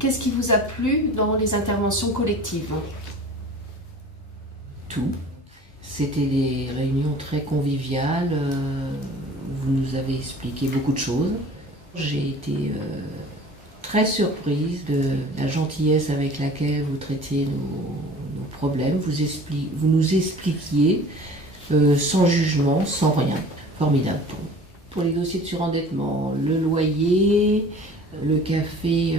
Qu'est-ce qui vous a plu dans les interventions collectives? Tout. C'était des réunions très conviviales, vous nous avez expliqué beaucoup de choses. J'ai été très surprise de la gentillesse avec laquelle vous traitiez nos problèmes. Vous nous expliquiez sans jugement, sans rien. Formidable. Pour les dossiers de surendettement, le loyer, le café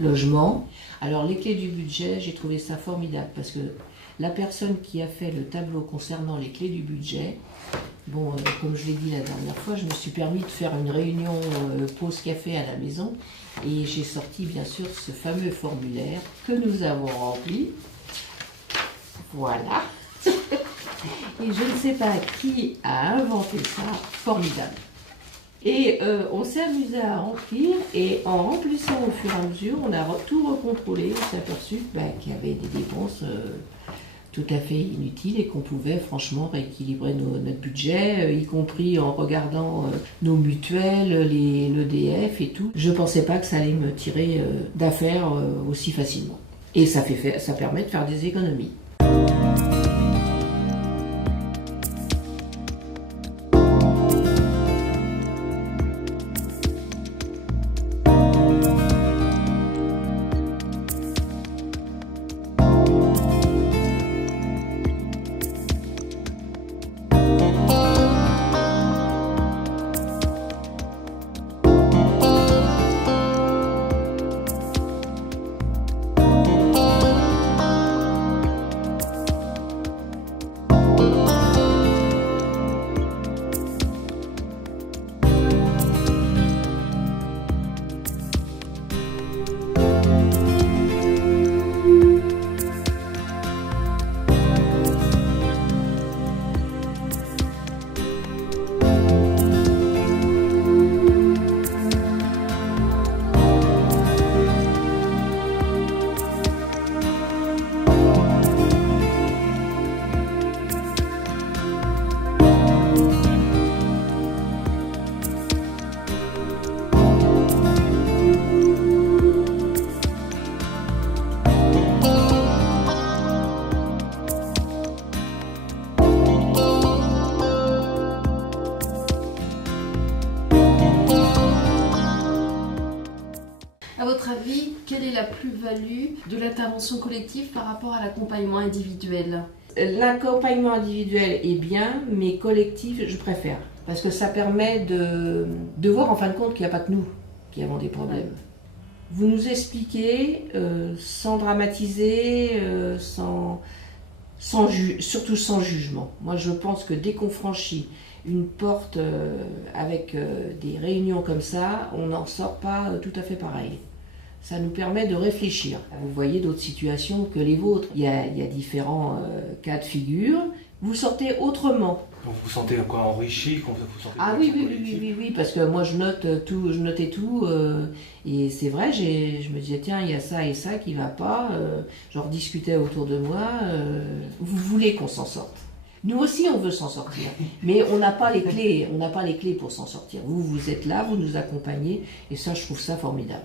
logement. Alors les clés du budget, j'ai trouvé ça formidable parce que la personne qui a fait le tableau concernant les clés du budget, comme je l'ai dit la dernière fois, je me suis permis de faire une réunion pause café à la maison et j'ai sorti bien sûr ce fameux formulaire que nous avons rempli. Voilà. Et je ne sais pas qui a inventé ça, formidable. Et on s'est amusé à remplir et en remplissant au fur et à mesure, on a tout recontrôlé, on s'est aperçu qu'il y avait des dépenses tout à fait inutiles et qu'on pouvait franchement rééquilibrer notre budget, y compris en regardant nos mutuelles, l'EDF et tout. Je ne pensais pas que ça allait me tirer d'affaires aussi facilement. Et ça permet de faire des économies. À votre avis, quelle est la plus-value de l'intervention collective par rapport à l'accompagnement individuel? L'accompagnement individuel est bien, mais collectif, je préfère. Parce que ça permet de voir en fin de compte qu'il n'y a pas que nous qui avons des problèmes. Vous nous expliquez sans dramatiser, surtout sans jugement. Moi, je pense que dès qu'on franchit une porte avec des réunions comme ça, on n'en sort pas tout à fait pareil. Ça nous permet de réfléchir. Vous voyez d'autres situations que les vôtres. Il y a différents cas de figure. Vous sortez autrement. Donc vous sentez quoi, enrichi? Oui, parce que moi je notais tout, et c'est vrai, je me disais tiens, il y a ça et ça qui va pas, j'en rediscutais autour de moi, vous voulez qu'on s'en sorte. Nous aussi on veut s'en sortir, mais on n'a pas les clés pour s'en sortir. Vous êtes là, vous nous accompagnez, et ça je trouve ça formidable.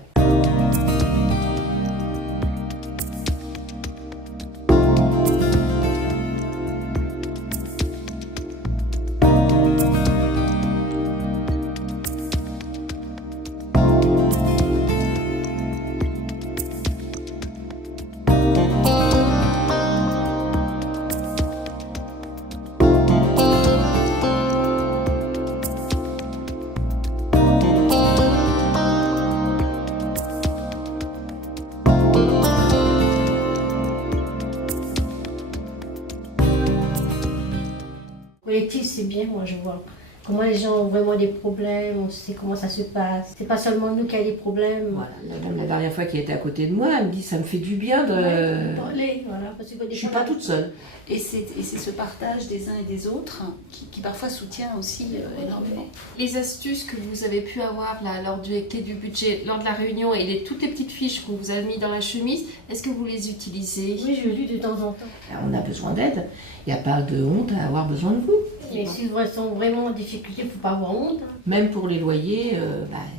Collectif, c'est bien, moi je vois comment les gens ont vraiment des problèmes, on sait comment ça se passe. C'est pas seulement nous qui avons des problèmes. Voilà, la dernière fois qui était à côté de moi, elle me dit ça me fait du bien de parler, voilà, parce que je suis pas toute seule. Et c'est ce partage des uns et des autres qui parfois soutient aussi énormément. Les astuces que vous avez pu avoir là, lors des clés du budget, lors de la réunion et toutes les petites fiches qu'on vous a mis dans la chemise, est-ce que vous les utilisez? Oui, je lis de temps en temps. On a besoin d'aide, il n'y a pas de honte à avoir besoin de vous. Mais s'ils sont vraiment en difficulté, il ne faut pas avoir honte. Hein. Même pour les loyers,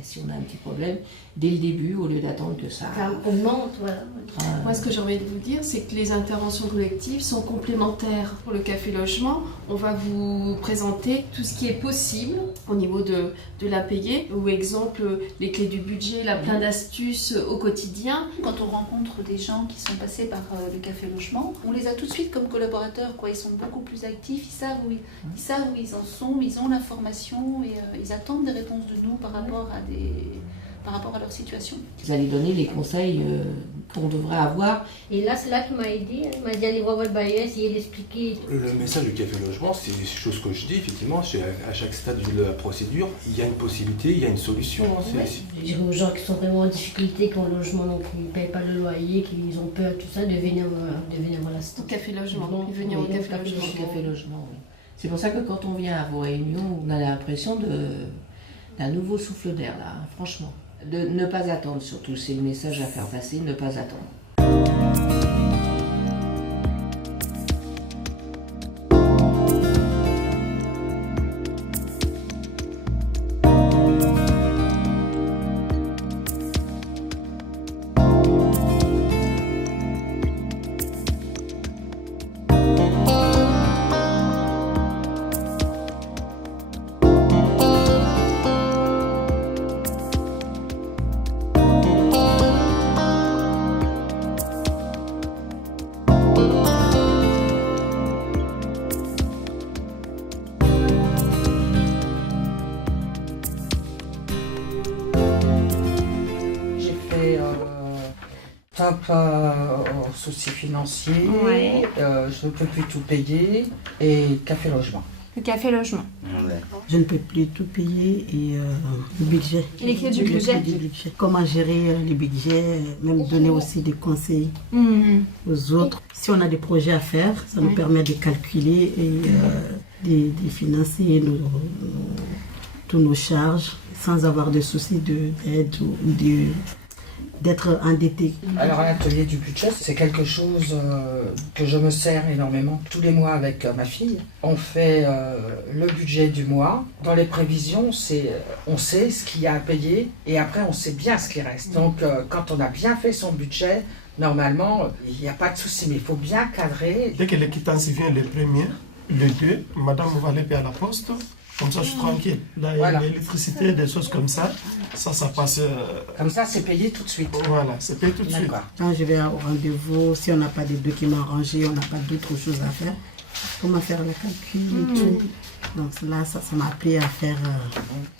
si on a un petit problème, dès le début, au lieu d'attendre que ça augmente, voilà. Moi, ce que j'ai envie de vous dire, c'est que les interventions collectives sont complémentaires. Pour le Café Logement, on va vous présenter tout ce qui est possible au niveau de l'impayé, ou exemple les clés du budget, la plein d'astuces au quotidien. Quand on rencontre des gens qui sont passés par le Café Logement, on les a tout de suite comme collaborateurs, quoi. Ils sont beaucoup plus actifs, ils savent où ils en sont, ils ont l'information et ils attendent des réponses de nous par rapport à leur situation. Vous allez donner les conseils qu'on devrait avoir. Et là, c'est là qu'il m'a aidé. Il m'a dit allez voir votre bailleur, essayez d'expliquer. Le message du Café Logement, c'est des choses que je dis, effectivement, à chaque stade de la procédure, il y a une possibilité, il y a une solution. Hein, je dis aux gens qui sont vraiment en difficulté, qui ont le logement, donc ils ne payent pas le loyer, qu'ils ont peur, tout ça, de venir voir l'assistant. Café Logement, venir au Café Logement. Café Logement, oui. C'est pour ça que quand on vient à vos réunions, on a l'impression d'un nouveau souffle d'air, là, hein, franchement. De ne pas attendre, surtout, c'est le message à faire passer, ne pas attendre. Top aux soucis financiers, je ne peux plus tout payer, et Café Logement. Le Café Logement. Ouais. Je ne peux plus tout payer et le budget. Et les clés du budget. Comment gérer les budgets, même donner aussi des conseils aux autres. Si on a des projets à faire, ça nous permet de calculer et de financer tous nos charges sans avoir de soucis d'aide ou d'être endetté. Alors l'atelier du budget, c'est quelque chose que je me sers énormément tous les mois avec ma fille. On fait le budget du mois. Dans les prévisions, on sait ce qu'il y a à payer et après on sait bien ce qui reste. Donc quand on a bien fait son budget, normalement il n'y a pas de souci, mais il faut bien cadrer. Dès que les quittances viennent les premiers, les deux, madame va aller payer à la poste. Comme ça, je suis tranquille. L'électricité, des choses comme ça, ça passe. Comme ça, c'est payé tout de suite. Voilà, c'est payé tout de suite. Quand je vais au rendez-vous, si on n'a pas de documents rangés, on n'a pas d'autres choses à faire, comment faire le calcul et tout. Donc là, ça m'a appris à faire.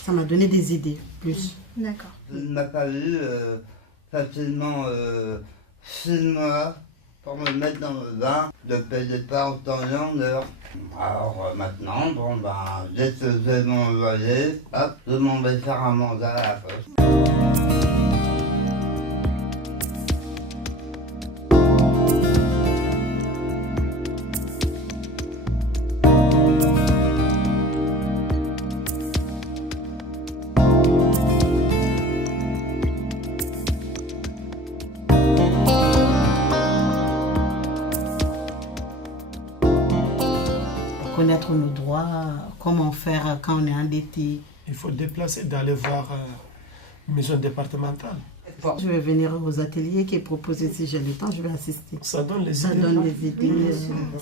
Ça m'a donné des idées, plus. D'accord. Je ne m'a pas eu facilement 6 mois pour me mettre dans le bain, de payer pas en temps et en heure. Alors maintenant, dès que j'ai mon loyer, hop, je m'en vais faire un mandat à la poste. Connaître nos droits, comment faire quand on est endetté. Il faut déplacer, d'aller voir une maison départementale. Je vais venir aux ateliers qui est proposé si j'ai le temps, je vais assister. Ça donne les Ça idées. donne les idées.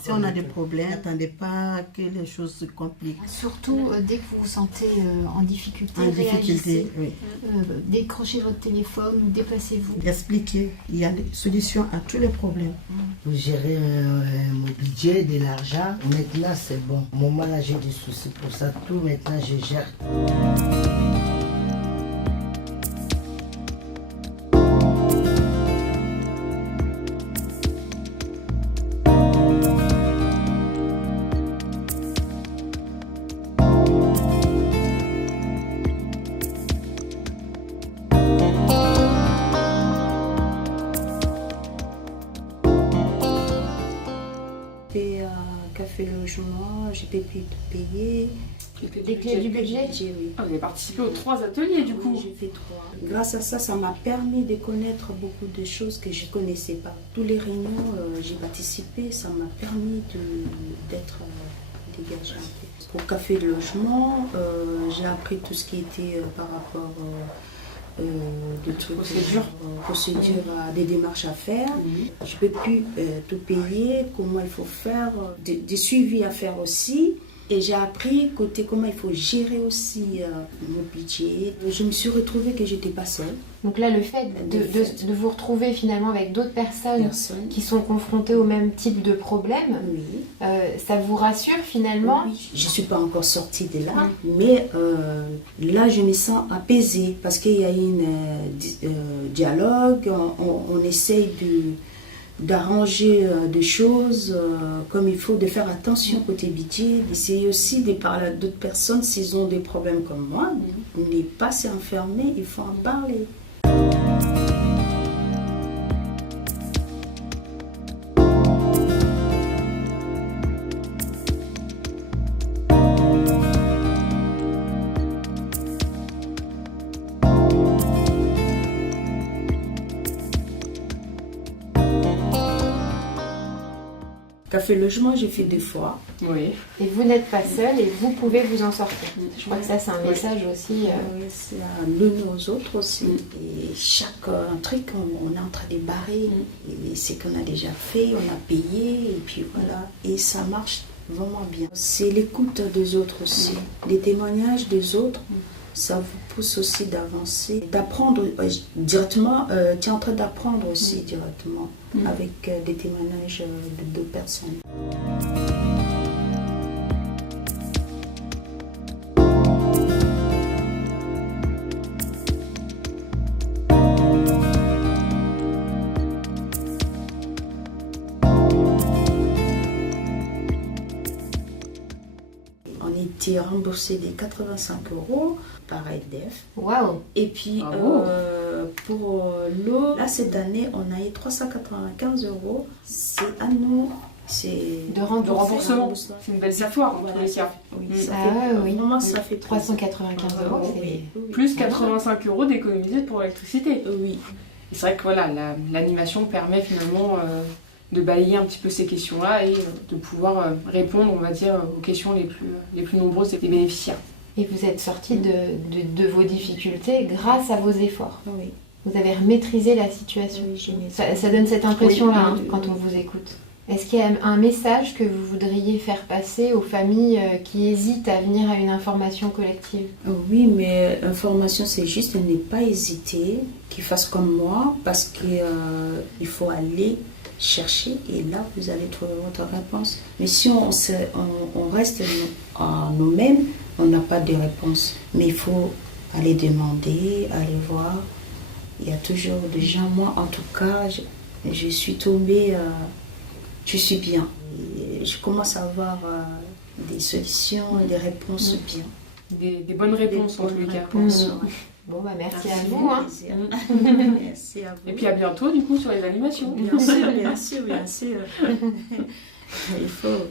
Si on a des problèmes, n'attendez pas que les choses se compliquent. Surtout, dès que vous vous sentez en difficulté, réagissez. Oui. Décrochez votre téléphone ou déplacez-vous. Expliquez, il y a des solutions à tous les problèmes. Vous gérez mon budget, de l'argent. Maintenant, c'est bon. Au moment là, j'ai des soucis pour ça. Tout maintenant, je gère. Café Logement, j'ai pu tout payer. Les clés du budget. Oui. Vous avez participé aux 3 ateliers du coup. J'ai fait 3. Grâce à ça, ça m'a permis de connaître beaucoup de choses que je ne connaissais pas. Tous les réunions, j'ai participé, ça m'a permis d'être dégager un peu. Pour Café Logement, j'ai appris tout ce qui était par rapport de trucs, procédures, des démarches à faire. Je ne peux plus tout payer, comment il faut faire, des suivis à faire aussi. Et j'ai appris côté comment il faut gérer aussi mon budget. Je me suis retrouvée que j'étais pas seule. Donc là, le fait de vous retrouver finalement avec d'autres personnes qui sont confrontées au même type de problème, ça vous rassure finalement? Oui. Je ne suis pas encore sortie de là, mais là, je me sens apaisée parce qu'il y a un dialogue, on essaye d'arranger des choses comme il faut, de faire attention côté budget, d'essayer aussi de parler à d'autres personnes s'ils ont des problèmes comme moi. N'est pas s'enfermer, il faut en parler. Café Logement, j'ai fait 2 fois. Oui. Et vous n'êtes pas seule et vous pouvez vous en sortir. Je crois que ça, c'est un message aussi. Oui, c'est à l'une aux autres aussi. Et chaque truc, on est en train de barrer. Et c'est qu'on a déjà fait, on a payé, et puis voilà. Et ça marche vraiment bien. C'est l'écoute des autres aussi. Les témoignages des autres, ça vous pousse aussi d'avancer, d'apprendre directement. Tu es en train d'apprendre aussi directement avec des témoignages de d'autres personnes. On était remboursé des 85 € par EDF. Waouh! Et puis pour l'eau, là cette année, on a eu 395 €. C'est à nous. C'est de remboursement. C'est une belle victoire en tous les cas. Oui, vraiment, ça fait 395 €. Plus 85 € d'économiser pour l'électricité. Oui. C'est vrai que voilà, l'animation permet finalement de balayer un petit peu ces questions-là et de pouvoir répondre, on va dire, aux questions les plus nombreuses des bénéficiaires. Et vous êtes sortie de vos difficultés grâce à vos efforts. Oui. Vous avez maîtrisé la situation. Oui, ça donne cette impression-là quand on vous écoute. Est-ce qu'il y a un message que vous voudriez faire passer aux familles qui hésitent à venir à une information collective? Oui, mais information, c'est juste de ne pas hésiter, qu'ils fassent comme moi, parce qu'il faut aller chercher et là, vous allez trouver votre réponse. Mais si on reste à nous-mêmes, on n'a pas de réponse. Mais il faut aller demander, aller voir. Il y a toujours des gens, moi en tout cas, je suis tombée, je suis bien. Et je commence à avoir des solutions, des réponses bien. Des bonnes réponses en tous les cas. Bon, bah merci à vous. Merci à vous. Et puis à bientôt du coup sur les animations. Bien sûr, bien sûr, bien sûr. Il faut.